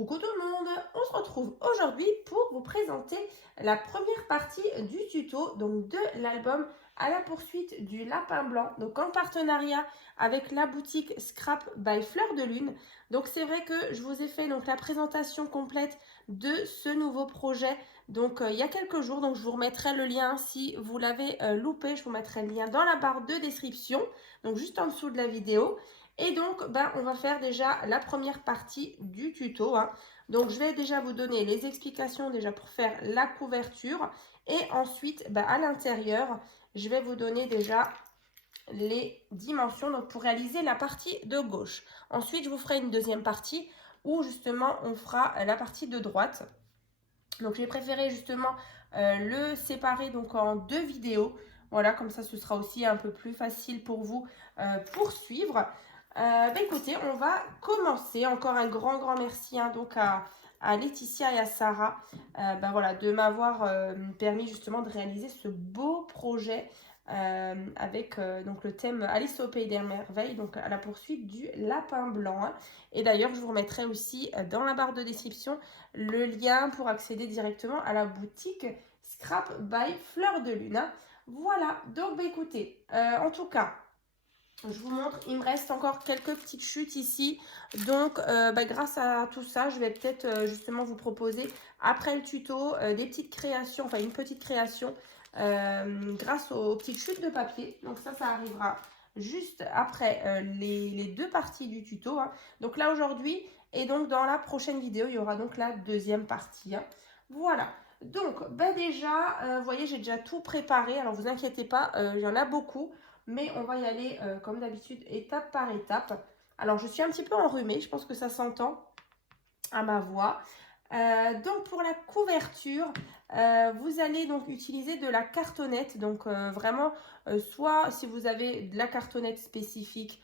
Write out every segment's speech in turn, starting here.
Coucou tout le monde, on se retrouve aujourd'hui pour vous présenter la première partie du tuto donc de l'album à la poursuite du lapin blanc, donc en partenariat avec la boutique Scrap by Fleur de Lune. Donc c'est vrai que je vous ai fait donc la présentation complète de ce nouveau projet donc il y a quelques jours, donc je vous remettrai le lien si vous l'avez loupé, je vous mettrai le lien dans la barre de description, donc juste en dessous de la vidéo. Et donc, on va faire déjà la première partie du tuto. Donc, je vais déjà vous donner les explications déjà pour faire la couverture. Et ensuite, à l'intérieur, je vais vous donner déjà les dimensions donc pour réaliser la partie de gauche. Ensuite, je vous ferai une deuxième partie où justement, on fera la partie de droite. Donc, j'ai préféré justement le séparer donc en deux vidéos. Voilà, comme ça, ce sera aussi un peu plus facile pour vous pour suivre. Écoutez, on va commencer. Encore un grand merci donc à Laetitia et à Sarah voilà, de m'avoir permis justement de réaliser ce beau projet avec donc le thème Alice au Pays des Merveilles, donc à la poursuite du lapin blanc. Et d'ailleurs, je vous remettrai aussi dans la barre de description le lien pour accéder directement à la boutique Scrap by Fleur de Lune. Voilà, donc écoutez, en tout cas, je vous montre, il me reste encore quelques petites chutes ici. Donc, grâce à tout ça, je vais peut-être justement vous proposer, après le tuto, des petites créations, enfin une petite création grâce aux petites chutes de papier. Donc ça arrivera juste après les deux parties du tuto. Donc là, aujourd'hui, et donc dans la prochaine vidéo, il y aura donc la deuxième partie. Voilà. Donc, déjà, vous voyez, j'ai déjà tout préparé. Alors, vous inquiétez pas, il y en a beaucoup. Mais on va y aller comme d'habitude, étape par étape. Alors, je suis un petit peu enrhumée. Je pense que ça s'entend à ma voix. Donc, pour la couverture, vous allez donc utiliser de la cartonnette. Donc, vraiment, soit si vous avez de la cartonnette spécifique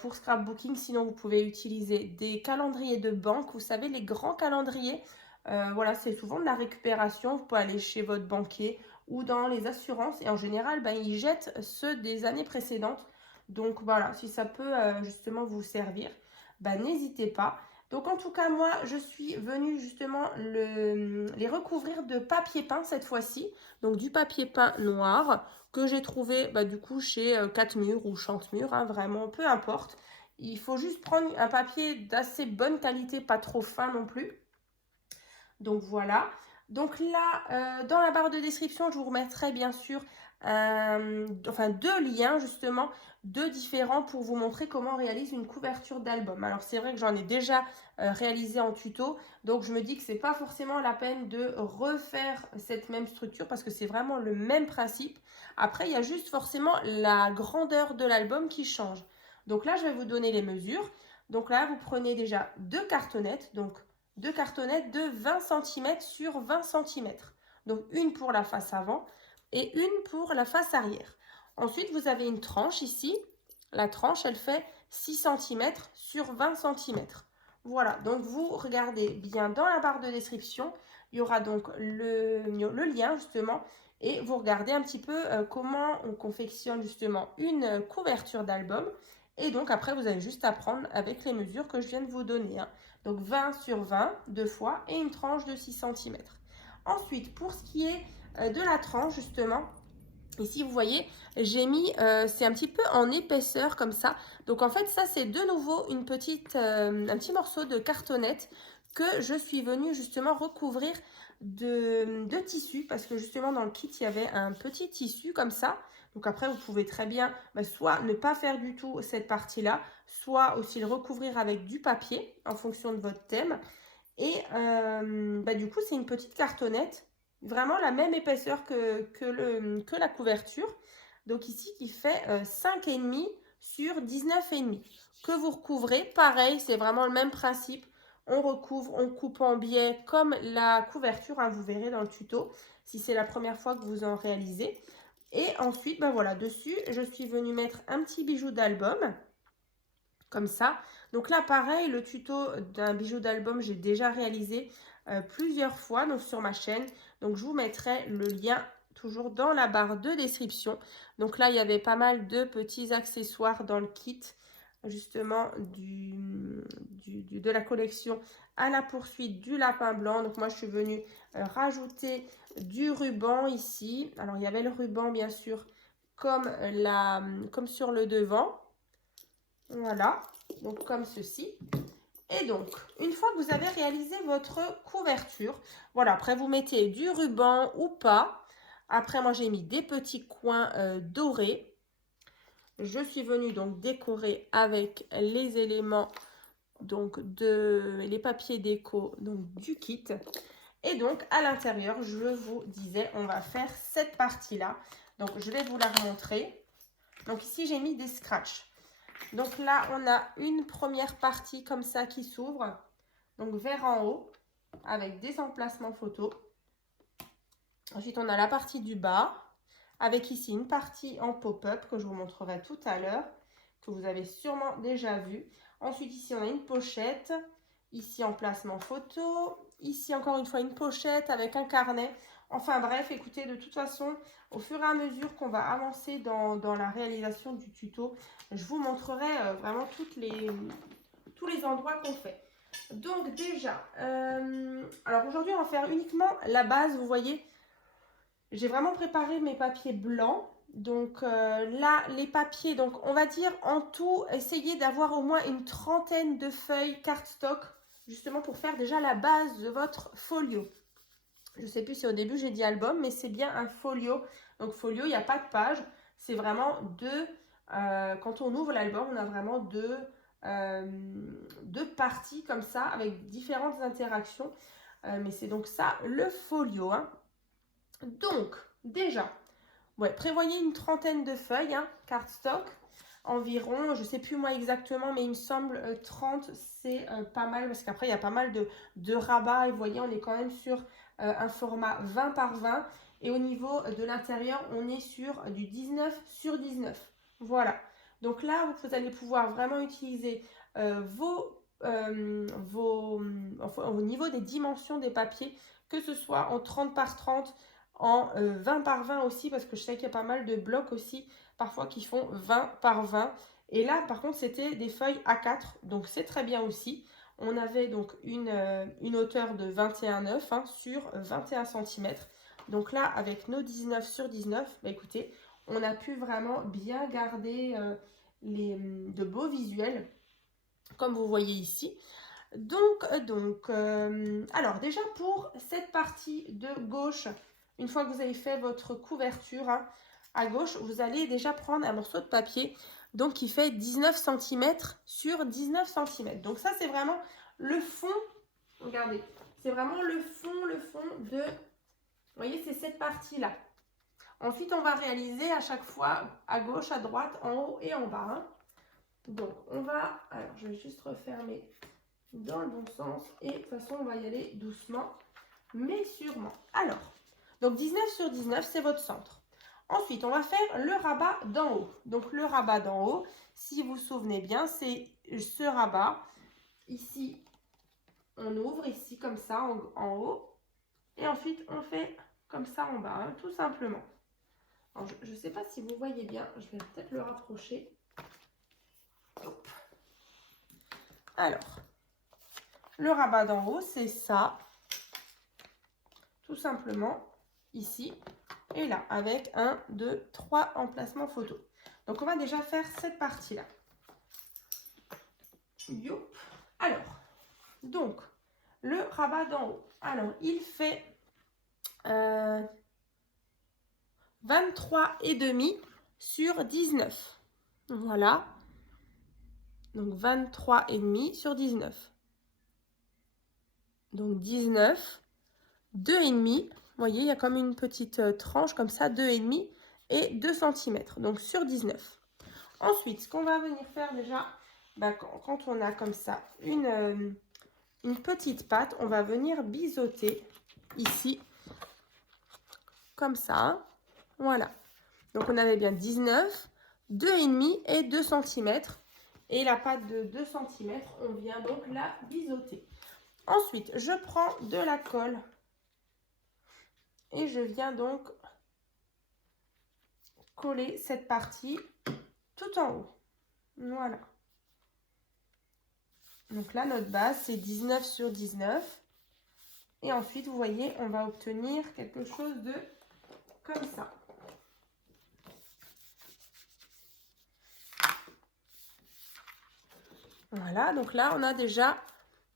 pour scrapbooking, sinon vous pouvez utiliser des calendriers de banque. Vous savez, les grands calendriers, voilà, c'est souvent de la récupération. Vous pouvez aller chez votre banquier ou dans les assurances. Et en général, ils jettent ceux des années précédentes. Donc, voilà, si ça peut justement vous servir, n'hésitez pas. Donc en tout cas, moi, je suis venue justement les recouvrir de papier peint cette fois-ci. Donc du papier peint noir que j'ai trouvé du coup chez 4 murs ou Chantemur, vraiment, peu importe. Il faut juste prendre un papier d'assez bonne qualité, pas trop fin non plus. Donc voilà. Donc là, dans la barre de description, je vous remettrai bien sûr deux liens justement, deux différents pour vous montrer comment on réalise une couverture d'album. Alors c'est vrai que j'en ai déjà réalisé en tuto, donc je me dis que c'est pas forcément la peine de refaire cette même structure parce que c'est vraiment le même principe. Après, il y a juste forcément la grandeur de l'album qui change. Donc là, je vais vous donner les mesures. Donc là, vous prenez déjà deux cartonnettes, donc deux cartonnettes de 20 cm sur 20 cm. Donc une pour la face avant et une pour la face arrière. Ensuite, vous avez une tranche ici. La tranche, elle fait 6 cm sur 20 cm. Voilà, donc vous regardez bien dans la barre de description. Il y aura donc le lien justement et vous regardez un petit peu comment on confectionne justement une couverture d'album. Et donc après, vous avez juste à prendre avec les mesures que je viens de vous donner. Donc 20 sur 20 deux fois et une tranche de 6 cm. Ensuite, pour ce qui est de la tranche justement, ici vous voyez, j'ai mis, c'est un petit peu en épaisseur comme ça. Donc en fait ça c'est de nouveau un petit morceau de cartonnette que je suis venue justement recouvrir de tissu. Parce que justement dans le kit il y avait un petit tissu comme ça. Donc après vous pouvez très bien soit ne pas faire du tout cette partie là, soit aussi le recouvrir avec du papier en fonction de votre thème. Et du coup c'est une petite cartonnette, vraiment la même épaisseur que la couverture. Donc ici qui fait 5,5 sur 19,5 que vous recouvrez. Pareil, c'est vraiment le même principe. On recouvre, on coupe en biais comme la couverture, vous verrez dans le tuto si c'est la première fois que vous en réalisez. Et ensuite, voilà, dessus, je suis venue mettre un petit bijou d'album, comme ça. Donc là, pareil, le tuto d'un bijou d'album, j'ai déjà réalisé plusieurs fois donc sur ma chaîne. Donc je vous mettrai le lien toujours dans la barre de description. Donc là, il y avait pas mal de petits accessoires dans le kit. justement de la collection à la poursuite du lapin blanc. Donc moi je suis venue rajouter du ruban ici. Alors il y avait le ruban bien sûr comme sur le devant. Voilà, donc comme ceci. Et donc, une fois que vous avez réalisé votre couverture, voilà, après vous mettez du ruban ou pas. Après, moi j'ai mis des petits coins dorés. Je suis venue donc décorer avec les éléments donc les papiers déco donc du kit. Et donc à l'intérieur, je vous disais, on va faire cette partie-là. Donc je vais vous la remontrer. Donc ici, j'ai mis des scratchs. Donc là, on a une première partie comme ça qui s'ouvre. Donc vers en haut, avec des emplacements photos. Ensuite, on a la partie du bas, avec ici une partie en pop-up que je vous montrerai tout à l'heure, que vous avez sûrement déjà vu. Ensuite, ici, on a une pochette. Ici, emplacement photo. Ici, encore une fois, une pochette avec un carnet. Enfin bref, écoutez, de toute façon, au fur et à mesure qu'on va avancer dans la réalisation du tuto, je vous montrerai vraiment tous les endroits qu'on fait. Donc déjà, alors aujourd'hui, on va faire uniquement la base. Vous voyez, j'ai vraiment préparé mes papiers blancs. Donc là, les papiers, donc on va dire en tout, essayez d'avoir au moins une trentaine de feuilles cardstock, justement pour faire déjà la base de votre folio. Je ne sais plus si au début j'ai dit album, mais c'est bien un folio. Donc folio, il n'y a pas de page. C'est vraiment quand on ouvre l'album, on a vraiment deux parties comme ça, avec différentes interactions. Mais c'est donc ça, le folio. Hein. Donc, déjà, ouais, prévoyez une trentaine de feuilles, hein, cardstock. Environ, je ne sais plus moi exactement, mais il me semble 30, c'est pas mal parce qu'après il y a pas mal de rabats et vous voyez, on est quand même sur un format 20 par 20 et au niveau de l'intérieur, on est sur du 19 sur 19. Voilà, donc là, vous allez pouvoir vraiment utiliser au niveau des dimensions des papiers, que ce soit en 30 par 30, en 20 par 20 aussi, parce que je sais qu'il y a pas mal de blocs aussi parfois qui font 20 par 20. Et là, par contre, c'était des feuilles A4, donc c'est très bien aussi. On avait donc une hauteur de 21,9 hein, sur 21 cm. Donc là, avec nos 19 sur 19, bah écoutez, on a pu vraiment bien garder de beaux visuels, comme vous voyez ici. Donc alors déjà pour cette partie de gauche, une fois que vous avez fait votre couverture, hein, à gauche, vous allez déjà prendre un morceau de papier donc qui fait 19 cm sur 19 cm. Donc ça, c'est vraiment le fond. Regardez, c'est vraiment le fond de... Vous voyez, c'est cette partie-là. Ensuite, on va réaliser à chaque fois à gauche, à droite, en haut et en bas. Hein. Donc, on va... Alors, je vais juste refermer dans le bon sens. Et de toute façon, on va y aller doucement, mais sûrement. Alors, donc 19 sur 19, c'est votre centre. Ensuite, on va faire le rabat d'en haut. Donc, le rabat d'en haut, si vous vous souvenez bien, c'est ce rabat. Ici, on ouvre, ici, comme ça, en haut. Et ensuite, on fait comme ça en bas, hein, tout simplement. Alors, je ne sais pas si vous voyez bien. Je vais peut-être le rapprocher. Hop. Alors, le rabat d'en haut, c'est ça. Tout simplement, ici. Et là, avec 1, 2, 3 emplacements photo. Donc, on va déjà faire cette partie-là. Youp. Alors, donc, le rabat d'en haut. Alors, il fait 23,5 sur 19. Voilà. Donc, 23,5 sur 19. Donc, 19, 2,5. Vous voyez, il y a comme une petite tranche comme ça, 2,5 et 2 cm. Donc, sur 19. Ensuite, ce qu'on va venir faire déjà, bah, quand on a comme ça une petite patte, on va venir biseauter ici, comme ça. Voilà. Donc, on avait bien 19, 2,5 et 2 cm. Et la patte de 2 cm, on vient donc la biseauter. Ensuite, je prends de la colle et je viens donc coller cette partie tout en haut. Voilà. Donc là, notre base, c'est 19 sur 19. Et ensuite, vous voyez, on va obtenir quelque chose de comme ça. Voilà, donc là, on a déjà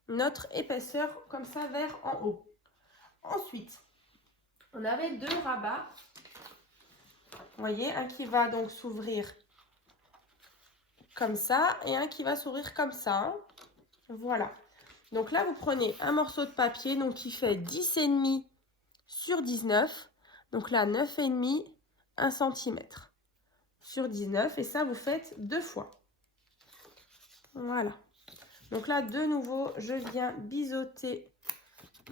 notre épaisseur comme ça vers en haut. Ensuite, on avait deux rabats. Vous voyez, un qui va donc s'ouvrir comme ça et un qui va s'ouvrir comme ça. Hein. Voilà. Donc là, vous prenez un morceau de papier donc qui fait 10,5 sur 19. Donc là, 9,5, 1 cm sur 19. Et ça, vous faites 2 fois. Voilà. Donc là, de nouveau, je viens biseauter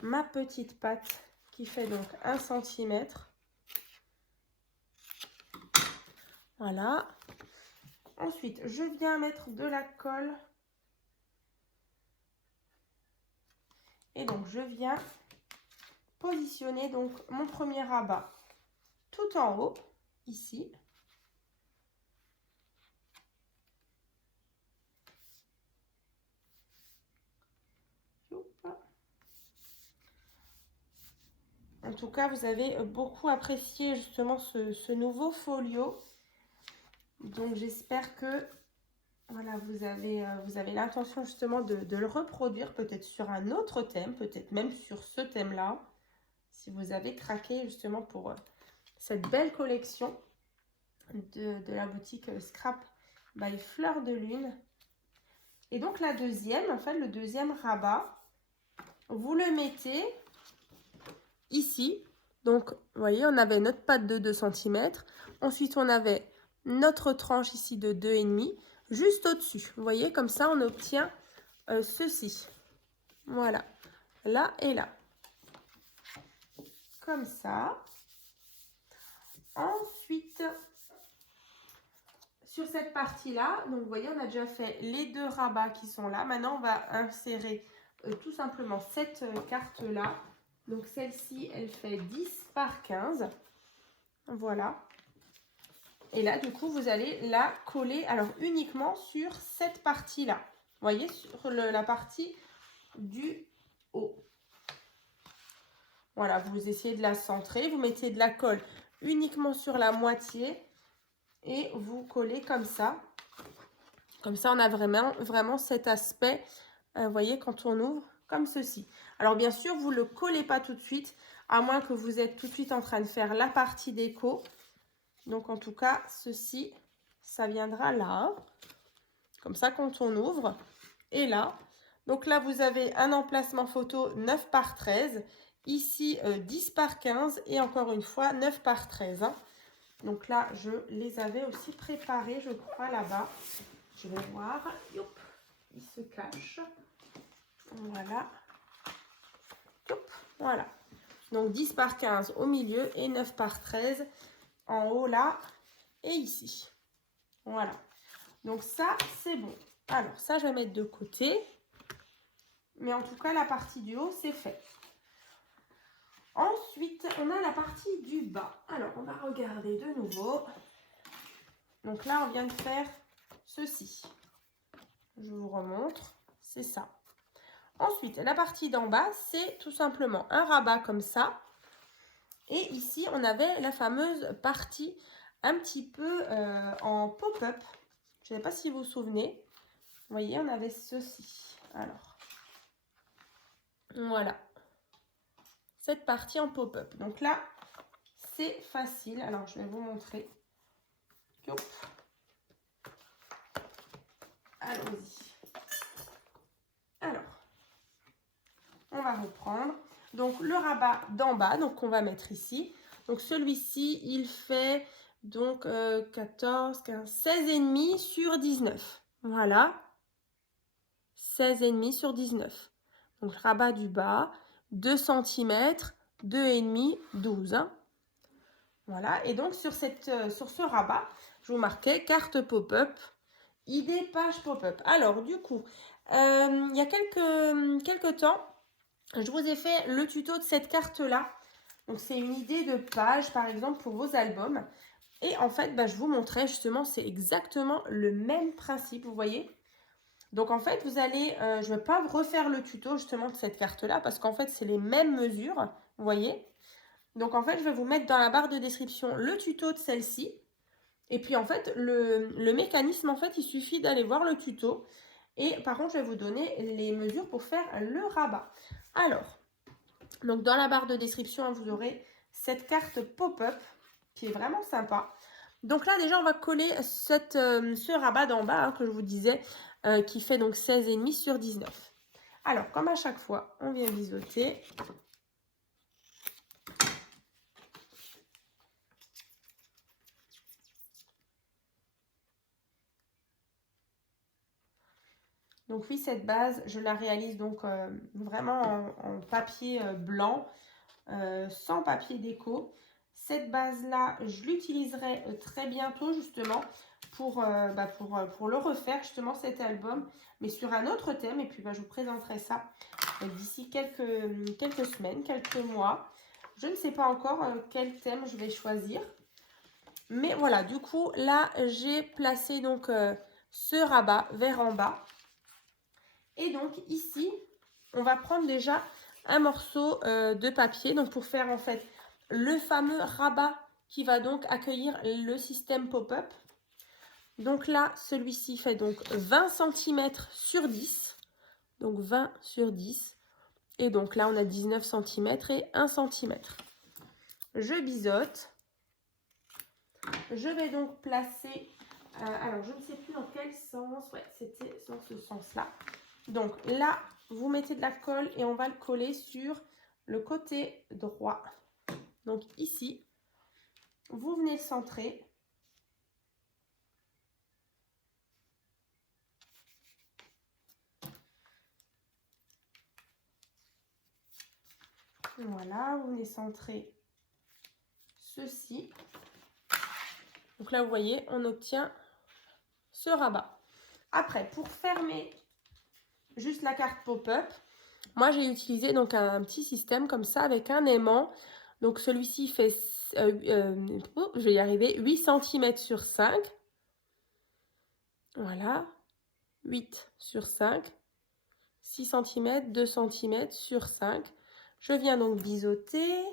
ma petite patte qui fait donc 1 cm. Voilà. Ensuite, je viens mettre de la colle. Et donc, je viens positionner donc mon premier rabat tout en haut, ici. En tout cas, vous avez beaucoup apprécié justement ce nouveau folio. Donc, j'espère que voilà, vous avez l'intention justement de le reproduire peut-être sur un autre thème, peut-être même sur ce thème-là. Si vous avez craqué justement pour cette belle collection de la boutique Scrap by Fleur de Lune. Et donc la deuxième, en fait, le deuxième rabat, vous le mettez ici. Donc, vous voyez, on avait notre patte de 2 cm. Ensuite, on avait notre tranche ici de 2,5 juste au-dessus. Vous voyez, comme ça, on obtient ceci. Voilà, là et là. Comme ça. Ensuite, sur cette partie-là, donc vous voyez, on a déjà fait les deux rabats qui sont là. Maintenant, on va insérer tout simplement cette carte-là. Donc, celle-ci, elle fait 10 par 15. Voilà. Et là, du coup, vous allez la coller, alors uniquement sur cette partie-là. Vous voyez, sur la partie du haut. Voilà, vous essayez de la centrer. Vous mettez de la colle uniquement sur la moitié. Et vous collez comme ça. Comme ça, on a vraiment cet aspect, vous voyez, quand on ouvre, comme ceci. Alors, bien sûr, vous ne le collez pas tout de suite, à moins que vous êtes tout de suite en train de faire la partie déco. Donc, en tout cas, ceci, ça viendra là. Comme ça, quand on ouvre. Et là. Donc là, vous avez un emplacement photo 9 par 13. Ici, 10 par 15. Et encore une fois, 9 par 13. Hein. Donc là, je les avais aussi préparés, je crois, là-bas. Je vais voir. Youp, il se cache. Voilà. Youp, voilà. Donc 10 par 15 au milieu et 9 par 13 en haut là et ici. Voilà. Donc ça, c'est bon. Alors ça, je vais mettre de côté. Mais en tout cas, la partie du haut, c'est fait. Ensuite, on a la partie du bas. Alors, on va regarder de nouveau. Donc là, on vient de faire ceci. Je vous remontre. C'est ça. Ensuite, la partie d'en bas, c'est tout simplement un rabat comme ça. Et ici, on avait la fameuse partie un petit peu en pop-up. Je ne sais pas si vous vous souvenez. Vous voyez, on avait ceci. Alors, voilà. Cette partie en pop-up. Donc là, c'est facile. Alors, je vais vous montrer. Hop. Allons-y. Alors, on va reprendre. Donc, le rabat d'en bas, donc on va mettre ici. Donc, celui-ci, il fait donc 14, 15, 16,5 sur 19. Voilà. 16,5 sur 19. Donc, rabat du bas, 2 cm, 2,5, 12. Hein. Voilà. Et donc, sur ce rabat, je vous marquais carte pop-up, idée page pop-up. Alors, du coup, il y a quelques temps, je vous ai fait le tuto de cette carte-là. Donc, c'est une idée de page, par exemple, pour vos albums. Et en fait, je vous montrais justement, c'est exactement le même principe, vous voyez. Donc en fait, vous allez, je ne vais pas refaire le tuto justement de cette carte-là parce qu'en fait, c'est les mêmes mesures, vous voyez. Donc en fait, je vais vous mettre dans la barre de description le tuto de celle-ci. Et puis en fait, le mécanisme, en fait, il suffit d'aller voir le tuto. Et par contre, je vais vous donner les mesures pour faire le rabat. Alors, donc dans la barre de description, vous aurez cette carte pop-up qui est vraiment sympa. Donc là, déjà, on va coller ce rabat d'en bas que je vous disais, qui fait donc 16,5 sur 19. Alors, comme à chaque fois, on vient biseauter. Donc oui, cette base, je la réalise donc vraiment en papier blanc, sans papier déco. Cette base-là, je l'utiliserai très bientôt justement pour le refaire justement cet album, mais sur un autre thème. Et puis je vous présenterai ça d'ici quelques semaines, quelques mois. Je ne sais pas encore quel thème je vais choisir. Mais voilà, du coup, là, j'ai placé donc ce rabat vers en bas. Et donc ici, on va prendre déjà un morceau de papier donc pour faire en fait le fameux rabat qui va donc accueillir le système pop-up. Donc là, celui-ci fait donc 20 cm sur 10. Donc 20 sur 10. Et donc là, on a 19 cm et 1 cm. Je biseaute. Je vais donc placer... alors, je ne sais plus dans quel sens. Ouais, c'était dans ce sens-là. Donc là, vous mettez de la colle et on va le coller sur le côté droit. Donc ici, vous venez le centrer. Voilà, vous venez centrer ceci. Donc là, vous voyez, on obtient ce rabat. Après, pour fermer juste la carte pop-up, moi j'ai utilisé donc un petit système comme ça avec un aimant. Donc celui-ci fait, je vais y arriver, 8 cm sur 5. Voilà, 8 sur 5. 6 cm, 2 cm sur 5. Je viens donc biseauter.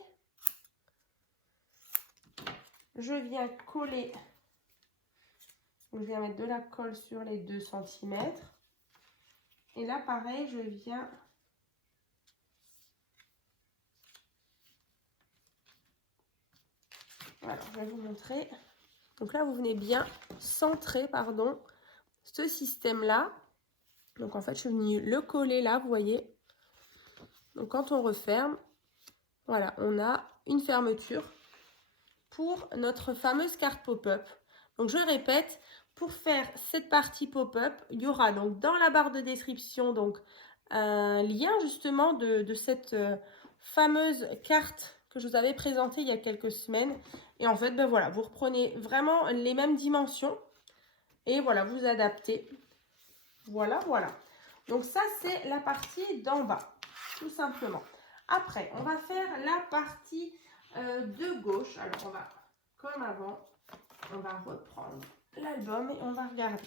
Je viens coller. Je viens mettre de la colle sur les 2 cm. Et là, pareil, je viens... Alors, je vais vous montrer. Donc là, vous venez bien centrer, pardon, ce système-là. Donc en fait, je suis venue le coller là, vous voyez. Donc quand on referme, voilà, on a une fermeture pour notre fameuse carte pop-up. Donc je répète, pour faire cette partie pop-up, il y aura donc dans la barre de description donc un lien justement de cette fameuse carte que je vous avais présentée il y a quelques semaines. Et en fait, ben voilà, vous reprenez vraiment les mêmes dimensions et voilà, vous adaptez. Voilà, voilà. Donc ça, c'est la partie d'en bas, tout simplement. Après, on va faire la partie de gauche. Alors, on va, comme avant, on va reprendre l'album et on va regarder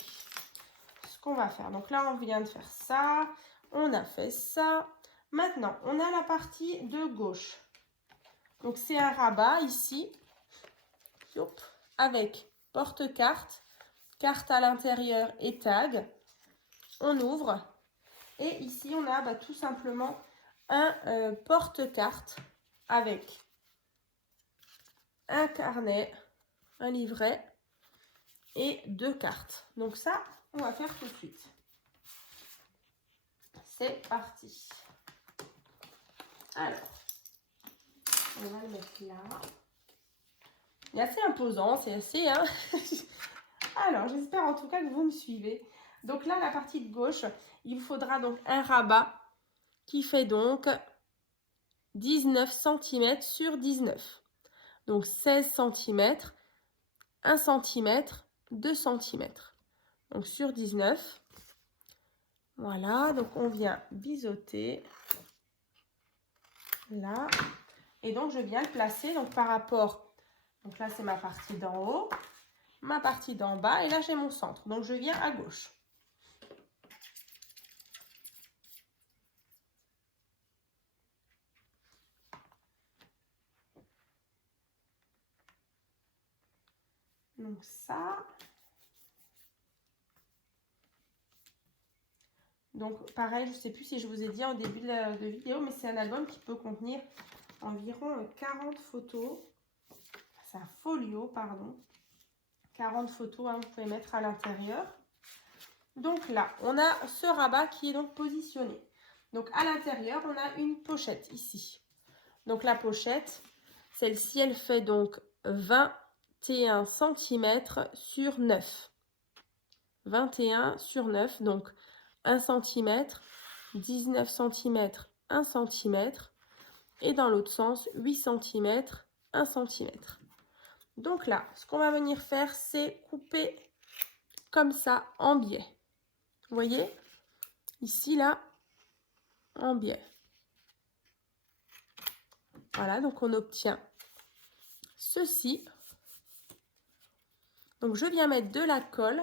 ce qu'on va faire. Donc là, on vient de faire ça. On a fait ça. Maintenant, on a la partie de gauche. Donc, c'est un rabat ici. Avec porte-carte, carte à l'intérieur et tag. On ouvre. Et ici, on a tout simplement un porte-carte avec un carnet, un livret et 2 cartes. Donc ça, on va faire tout de suite. C'est parti. Alors, on va le mettre là. Il est assez imposant, c'est assez... Hein. Alors, j'espère en tout cas que vous me suivez. Donc là, la partie de gauche, il vous faudra donc un rabat qui fait donc 19 cm sur 19. Donc 16 cm, 1 cm, 2 cm. Donc sur 19. Voilà, donc on vient biseauter. Là. Et donc je viens le placer donc par rapport... Donc là, c'est ma partie d'en haut, ma partie d'en bas. Et là, j'ai mon centre. Donc je viens à gauche. Donc ça. Donc pareil, je ne sais plus si je vous ai dit en début de vidéo, mais c'est un album qui peut contenir environ 40 photos. C'est un folio, pardon. 40 photos, hein, vous pouvez mettre à l'intérieur. Donc là, on a ce rabat qui est donc positionné. Donc à l'intérieur, on a une pochette ici. Donc la pochette, celle-ci, elle fait donc 21 cm sur 9. 21 sur 9, donc 1 cm, 19 cm, 1 cm. Et dans l'autre sens, 8 cm, 1 cm. Donc là, ce qu'on va venir faire, c'est couper comme ça en biais. Vous voyez? Ici, là, en biais. Voilà, donc on obtient ceci. Donc je viens mettre de la colle.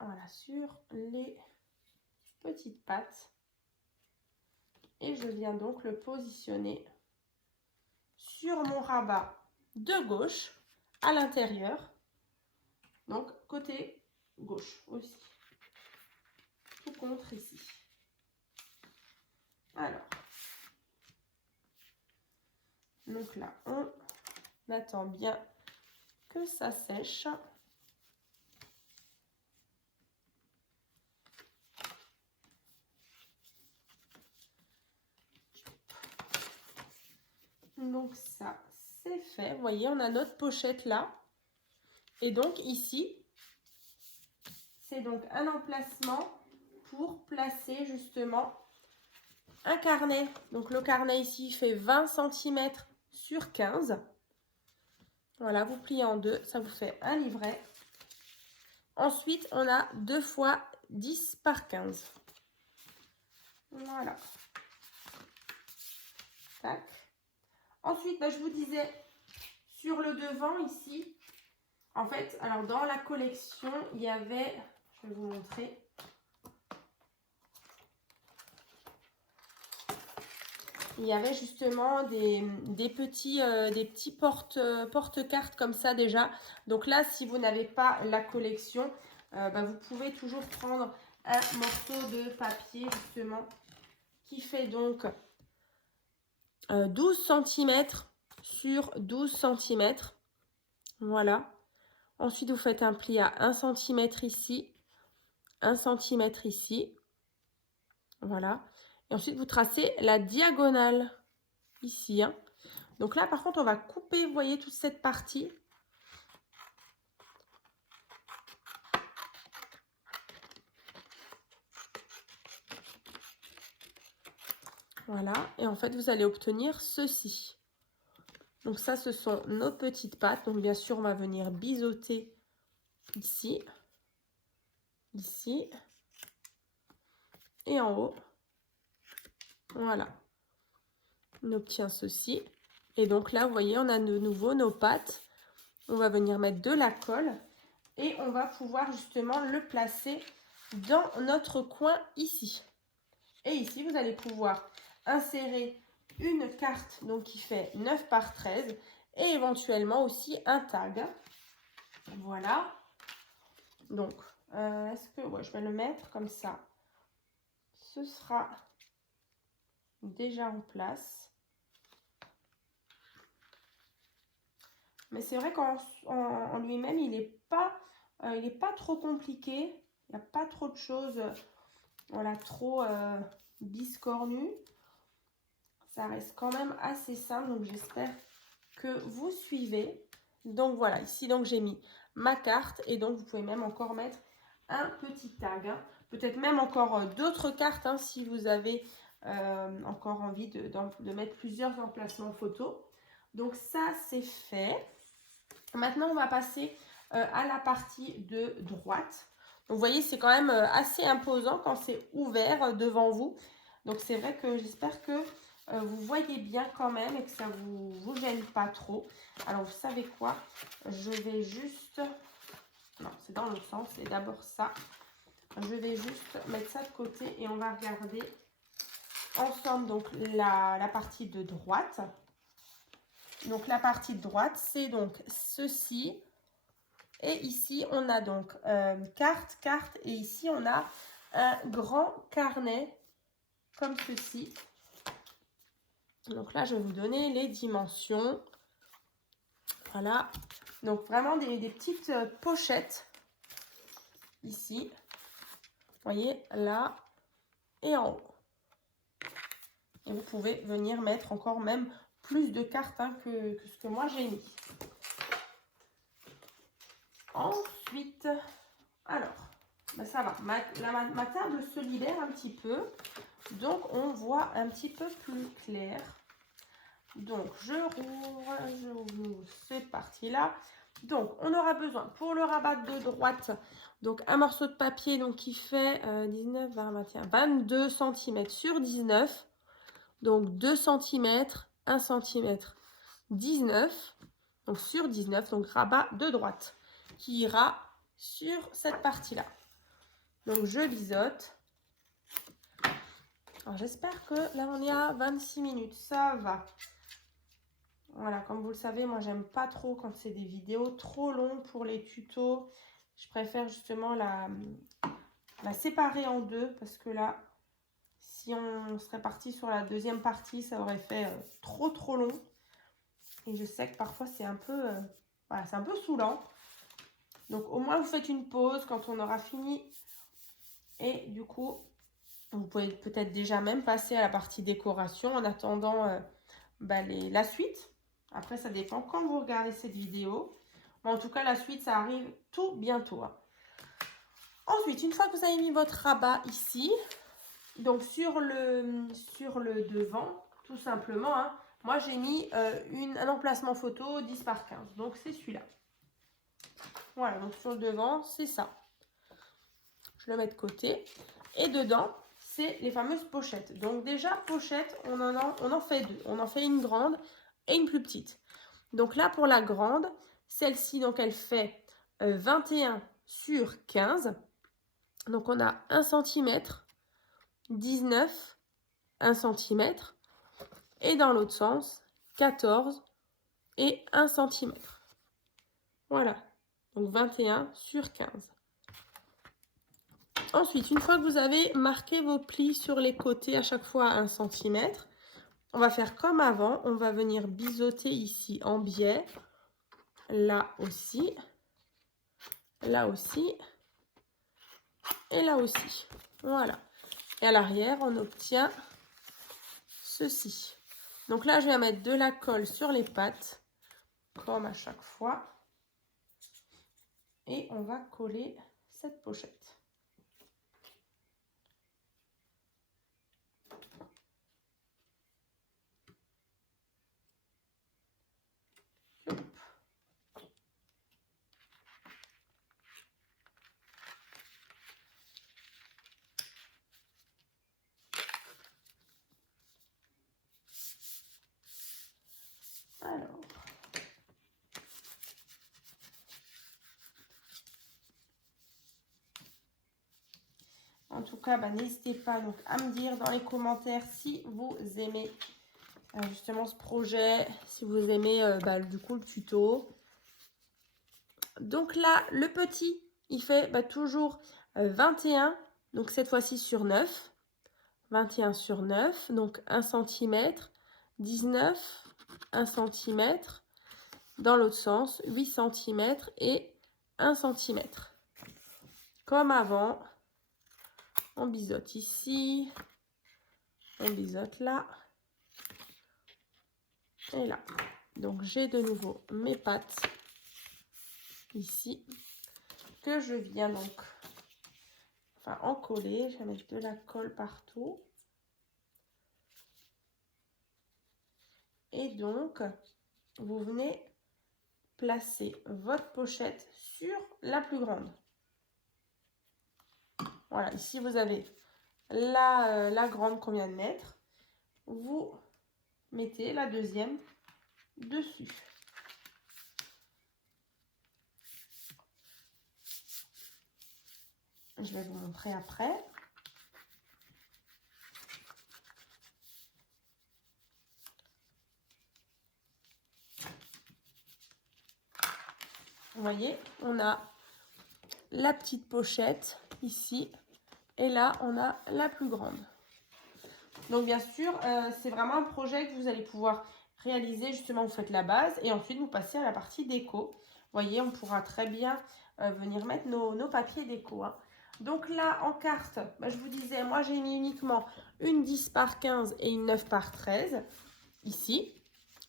Voilà, sur les petites pattes. Et je viens donc le positionner sur mon rabat de gauche à l'intérieur. Donc côté gauche aussi. Tout contre ici. Alors, donc là, on attend bien que ça sèche. Donc ça, c'est fait. Vous voyez, on a notre pochette là. Et donc ici, c'est donc un emplacement pour placer justement un carnet. Donc le carnet ici fait 20 cm sur 15. Voilà, vous pliez en deux, ça vous fait un livret. Ensuite, on a 2 fois 10 par 15. Voilà. Tac. Ensuite, je vous disais, sur le devant ici, en fait, alors dans la collection, il y avait, je vais vous montrer. Il y avait justement des petits porte-cartes comme ça déjà. Donc là, si vous n'avez pas la collection, vous pouvez toujours prendre un morceau de papier justement qui fait donc 12 cm sur 12 cm. Voilà. Ensuite, vous faites un pli à 1 cm ici, 1 cm ici. Voilà. Et ensuite, vous tracez la diagonale ici. Hein. Donc là, par contre, on va couper, vous voyez, toute cette partie. Voilà. Et en fait, vous allez obtenir ceci. Donc ça, ce sont nos petites pattes. Donc bien sûr, on va venir biseauter ici, ici et en haut. Voilà. On obtient ceci. Et donc là, vous voyez, on a de nouveau nos pattes. On va venir mettre de la colle et on va pouvoir justement le placer dans notre coin ici. Et ici, vous allez pouvoir insérer une carte donc qui fait 9 par 13 et éventuellement aussi un tag. Voilà. Donc, est-ce que je vais le mettre comme ça. Ce sera déjà en place. Mais c'est vrai qu'en lui-même, il n'est pas trop compliqué. Il n'y a pas trop de choses, voilà, trop biscornues. Ça reste quand même assez simple, donc j'espère que vous suivez. Donc voilà, ici donc j'ai mis ma carte et donc vous pouvez même encore mettre un petit tag. Hein. Peut-être même encore d'autres cartes hein, si vous avez encore envie de mettre plusieurs emplacements photos. Donc ça c'est fait. Maintenant on va passer à la partie de droite. Donc vous voyez c'est quand même assez imposant quand c'est ouvert devant vous. Donc c'est vrai que j'espère que vous voyez bien quand même et que ça ne vous gêne pas trop. Alors vous savez quoi? Je vais juste... Non, c'est dans l'autre sens, c'est d'abord ça. Je vais juste mettre ça de côté et on va regarder ensemble donc la partie de droite. Donc la partie de droite, c'est donc ceci. Et ici, on a donc carte, carte. Et ici, on a un grand carnet comme ceci. Donc là, je vais vous donner les dimensions. Voilà. Donc vraiment des petites pochettes ici. Vous voyez, là et en haut. Et vous pouvez venir mettre encore même plus de cartes hein, que ce que moi j'ai mis. Ensuite, alors, ben ça va. Ma table se libère un petit peu. Donc, on voit un petit peu plus clair. Donc, je rouvre cette partie-là. Donc, on aura besoin pour le rabat de droite, donc un morceau de papier donc, qui fait 19, 20, 21, 22 cm sur 19. Donc, 2 cm, 1 cm, 19. Donc, sur 19, donc rabat de droite qui ira sur cette partie-là. Donc, je biseaute. Alors, j'espère que là, on est à 26 minutes. Ça va. Voilà, comme vous le savez, moi, j'aime pas trop quand c'est des vidéos trop longues pour les tutos. Je préfère justement la séparer en deux parce que là, si on serait parti sur la deuxième partie, ça aurait fait trop long. Et je sais que parfois, c'est un peu, voilà, c'est un peu saoulant. Donc, au moins, vous faites une pause quand on aura fini. Et du coup, vous pouvez peut-être déjà même passer à la partie décoration en attendant la suite. Après, ça dépend quand vous regardez cette vidéo. Mais en tout cas, la suite, ça arrive tout bientôt. Hein. Ensuite, une fois que vous avez mis votre rabat ici, donc sur le devant, tout simplement, hein, moi, j'ai mis un emplacement photo 10 par 15. Donc, c'est celui-là. Voilà, donc sur le devant, c'est ça. Je le mets de côté. Et dedans, c'est les fameuses pochettes. Donc déjà, pochette, on en fait deux. On en fait une grande et une plus petite. Donc là, pour la grande, celle-ci, donc elle fait 21 sur 15. Donc on a 1 cm, 19, 1 cm. Et dans l'autre sens, 14 et 1 cm. Voilà. Donc 21 sur 15. Ensuite, une fois que vous avez marqué vos plis sur les côtés à chaque fois à 1 cm, on va faire comme avant. On va venir biseauter ici en biais. Là aussi. Là aussi. Et là aussi. Voilà. Et à l'arrière, on obtient ceci. Donc là, je vais mettre de la colle sur les pattes, comme à chaque fois. Et on va coller cette pochette. Alors, en tout cas, n'hésitez pas donc, à me dire dans les commentaires si vous aimez justement ce projet, si vous aimez du coup le tuto. Donc là, le petit, il fait toujours 21, donc cette fois-ci sur 9. 21 sur 9, donc 1 cm, 19, 1 cm, dans l'autre sens, 8 cm et 1 cm. Comme avant, on biseaute ici, on biseaute là et là. Donc j'ai de nouveau mes pattes ici que je viens donc encoller. Je vais mettre de la colle partout. Et donc, vous venez placer votre pochette sur la plus grande. Voilà, ici vous avez la grande qu'on vient de mettre. Vous mettez la deuxième dessus. Je vais vous montrer après. voyez, on a la petite pochette ici. Et là, on a la plus grande. Donc, bien sûr, c'est vraiment un projet que vous allez pouvoir réaliser. Justement, vous faites la base et ensuite, vous passez à la partie déco. Vous voyez, on pourra très bien venir mettre nos papiers déco. Hein. Donc là, en carte, bah, je vous disais, moi, j'ai mis uniquement une 10 par 15 et une 9 par 13. Ici,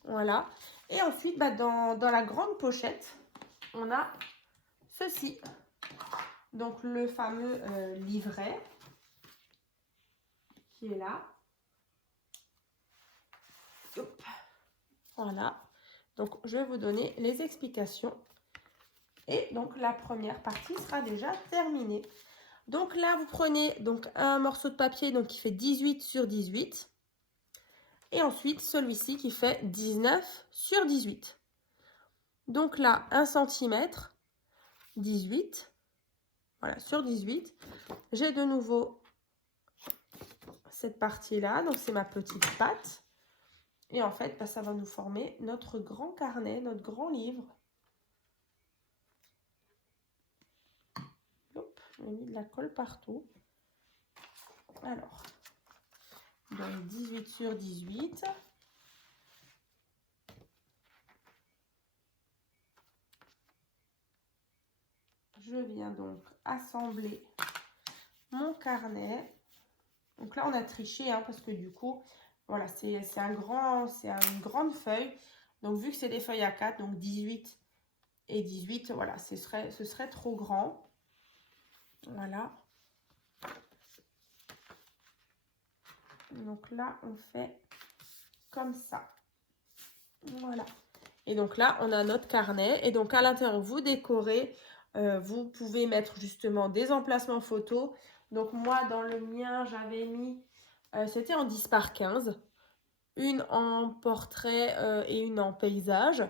voilà. Et ensuite, bah, dans la grande pochette, on a ceci. Donc, le fameux livret qui est là. Hop. Voilà. Donc, je vais vous donner les explications. Et donc, la première partie sera déjà terminée. Donc là, vous prenez donc un morceau de papier donc, qui fait 18 sur 18. Et ensuite, celui-ci qui fait 19 sur 18. Donc là, 1 cm, 18. Voilà, sur 18. J'ai de nouveau cette partie-là. Donc, c'est ma petite patte. Et en fait, bah, ça va nous former notre grand carnet, notre grand livre. Hop, j'ai mis de la colle partout. Alors, donc 18 sur 18. Je viens donc assembler mon carnet. Donc là, on a triché hein, parce que du coup, voilà, c'est une grande feuille. Donc, vu que c'est des feuilles à 4, donc 18 et 18, voilà, ce serait trop grand. Voilà. Donc là, on fait comme ça. Voilà. Et donc là, on a notre carnet. Et donc, à l'intérieur, vous décorez. Vous pouvez mettre justement des emplacements photos. Donc, moi, dans le mien, j'avais mis... c'était en 10 par 15. Une en portrait et une en paysage.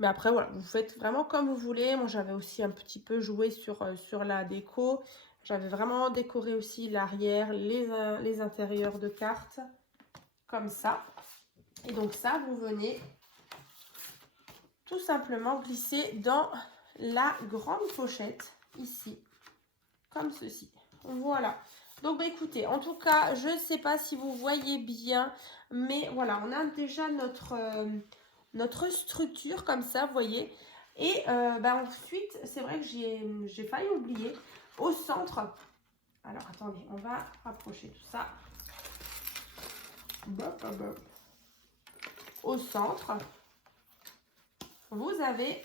Mais après, voilà, vous faites vraiment comme vous voulez. Moi, j'avais aussi un petit peu joué sur la déco. J'avais vraiment décoré aussi l'arrière, les intérieurs de cartes. Comme ça. Et donc ça, vous venez tout simplement glisser dans la grande pochette, ici. Comme ceci. Voilà. Donc, bah, écoutez, en tout cas, je ne sais pas si vous voyez bien, mais voilà, on a déjà notre structure comme ça, vous voyez. Et bah, ensuite, c'est vrai que j'ai failli oublier, au centre, alors attendez, on va rapprocher tout ça. Au centre, vous avez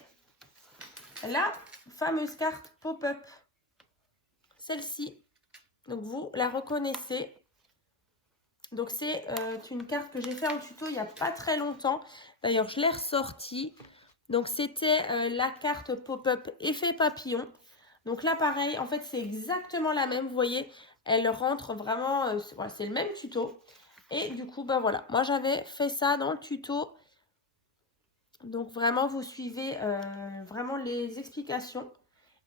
la fameuse carte pop-up, celle-ci. Donc, vous la reconnaissez. Donc, c'est une carte que j'ai fait en tuto il n'y a pas très longtemps. D'ailleurs, je l'ai ressortie. Donc, c'était la carte pop-up effet papillon. Donc là, pareil, en fait, c'est exactement la même. Vous voyez, elle rentre vraiment... voilà, c'est le même tuto. Et du coup, bah voilà. Moi, j'avais fait ça dans le tuto. Donc, vraiment, vous suivez vraiment les explications.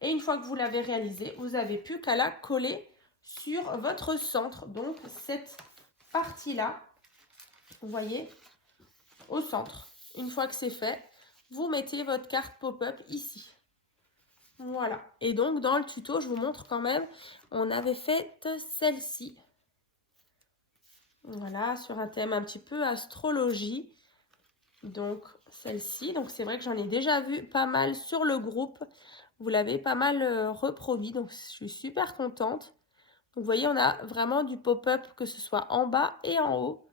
Et une fois que vous l'avez réalisé, vous n'avez plus qu'à la coller sur votre centre. Donc, cette partie-là, vous voyez, au centre. Une fois que c'est fait, vous mettez votre carte pop-up ici. Voilà. Et donc, dans le tuto, je vous montre quand même, on avait fait celle-ci. Voilà, sur un thème un petit peu astrologie. Donc, celle-ci. Donc, c'est vrai que j'en ai déjà vu pas mal sur le groupe. Vous l'avez pas mal reproduit. Donc, je suis super contente. Donc, vous voyez, on a vraiment du pop-up, que ce soit en bas et en haut.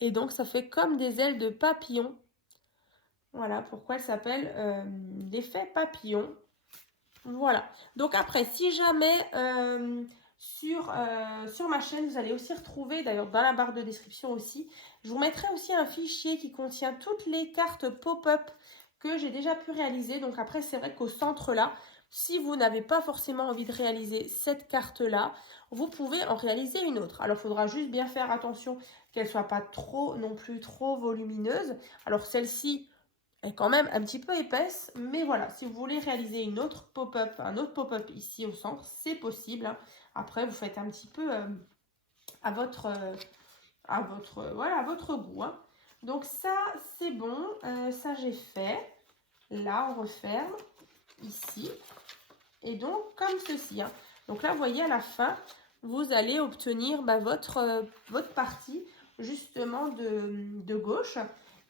Et donc, ça fait comme des ailes de papillon. Voilà pourquoi elle s'appelle l'effet papillon. Voilà. Donc, après, si jamais sur ma chaîne, vous allez aussi retrouver, d'ailleurs dans la barre de description aussi, je vous mettrai aussi un fichier qui contient toutes les cartes pop-up que j'ai déjà pu réaliser. Donc, après, c'est vrai qu'au centre là, si vous n'avez pas forcément envie de réaliser cette carte-là, vous pouvez en réaliser une autre. Alors, il faudra juste bien faire attention qu'elle ne soit pas trop non plus trop volumineuse. Alors, celle-ci est quand même un petit peu épaisse, mais voilà, si vous voulez réaliser une autre pop-up, un autre pop-up ici au centre, c'est possible. Hein. Après, vous faites un petit peu à votre goût. Hein. Donc ça, c'est bon. Ça, j'ai fait. Là, on referme. ici. Et donc, comme ceci. Hein. Donc là, vous voyez, à la fin, vous allez obtenir votre partie, justement, de gauche.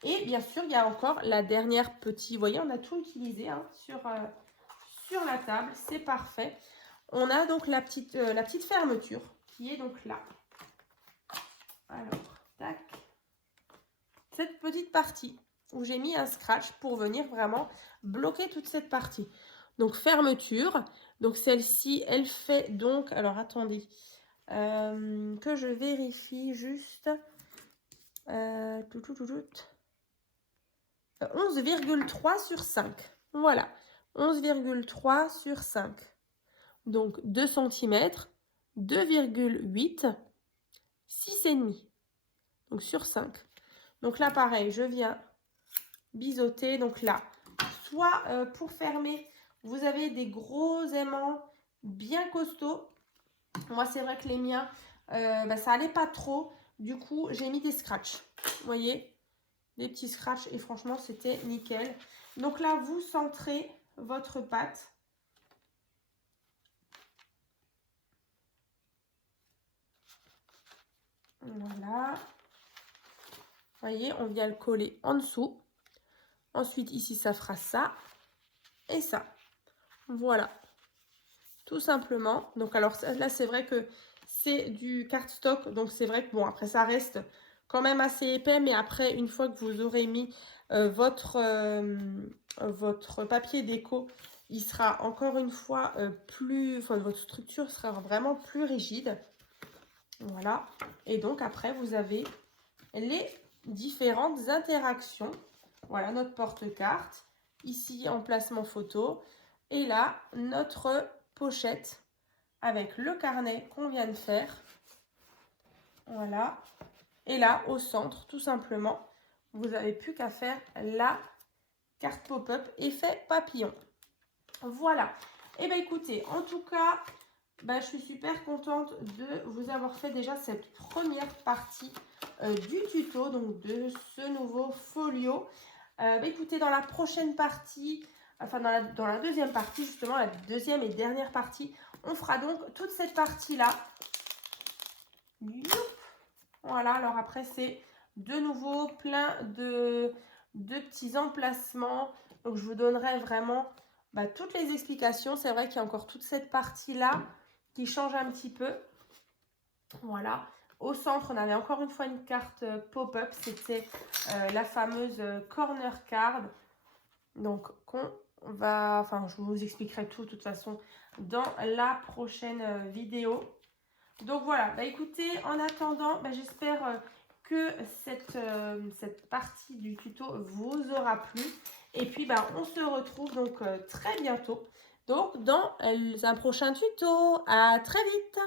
Et bien sûr, il y a encore la dernière petite. Vous voyez, on a tout utilisé hein, sur la table. C'est parfait. On a donc la petite fermeture qui est donc là. Alors, tac. Cette petite partie où j'ai mis un scratch pour venir vraiment bloquer toute cette partie. Donc, fermeture. Donc, celle-ci, elle fait donc... Alors, attendez. Que je vérifie juste. 11,3 sur 5. Voilà. 11,3 sur 5. Donc, 2 cm, 2,8, 6,5. Donc, sur 5. Donc là, pareil, je viens biseauter. Donc là, soit pour fermer, vous avez des gros aimants bien costauds. Moi, c'est vrai que les miens, ça allait pas trop. Du coup, j'ai mis des scratchs. Vous voyez, des petits scratchs. Et franchement, c'était nickel. Donc là, vous centrez votre pâte. Voilà. Vous voyez, on vient le coller en dessous. Ensuite, ici, ça fera ça et ça. Voilà. Tout simplement. Donc, alors là, c'est vrai que c'est du cardstock. Donc, c'est vrai que, bon, après, ça reste quand même assez épais. Mais après, une fois que vous aurez mis votre papier déco, il sera encore une fois votre structure sera vraiment plus rigide. Voilà. Et donc, après, vous avez les différentes interactions. Voilà notre porte-carte. Ici, emplacement photo. Et là, notre pochette avec le carnet qu'on vient de faire. Voilà. Et là, au centre, tout simplement, vous n'avez plus qu'à faire la carte pop-up effet papillon. Voilà. Et bien, écoutez, en tout cas, je suis super contente de vous avoir fait déjà cette première partie du tuto, donc de ce nouveau folio. Écoutez, dans la prochaine partie, enfin dans la deuxième partie, justement, la deuxième et dernière partie, on fera donc toute cette partie-là. Voilà, alors après, c'est de nouveau plein de petits emplacements. Donc, je vous donnerai vraiment toutes les explications. C'est vrai qu'il y a encore toute cette partie-là qui change un petit peu. Voilà. Au centre, on avait encore une fois une carte pop-up. C'était la fameuse corner card. Donc, je vous expliquerai tout de toute façon dans la prochaine vidéo. Donc voilà, écoutez, en attendant, j'espère que cette partie du tuto vous aura plu. Et puis, on se retrouve donc très bientôt. Donc, dans un prochain tuto. À très vite!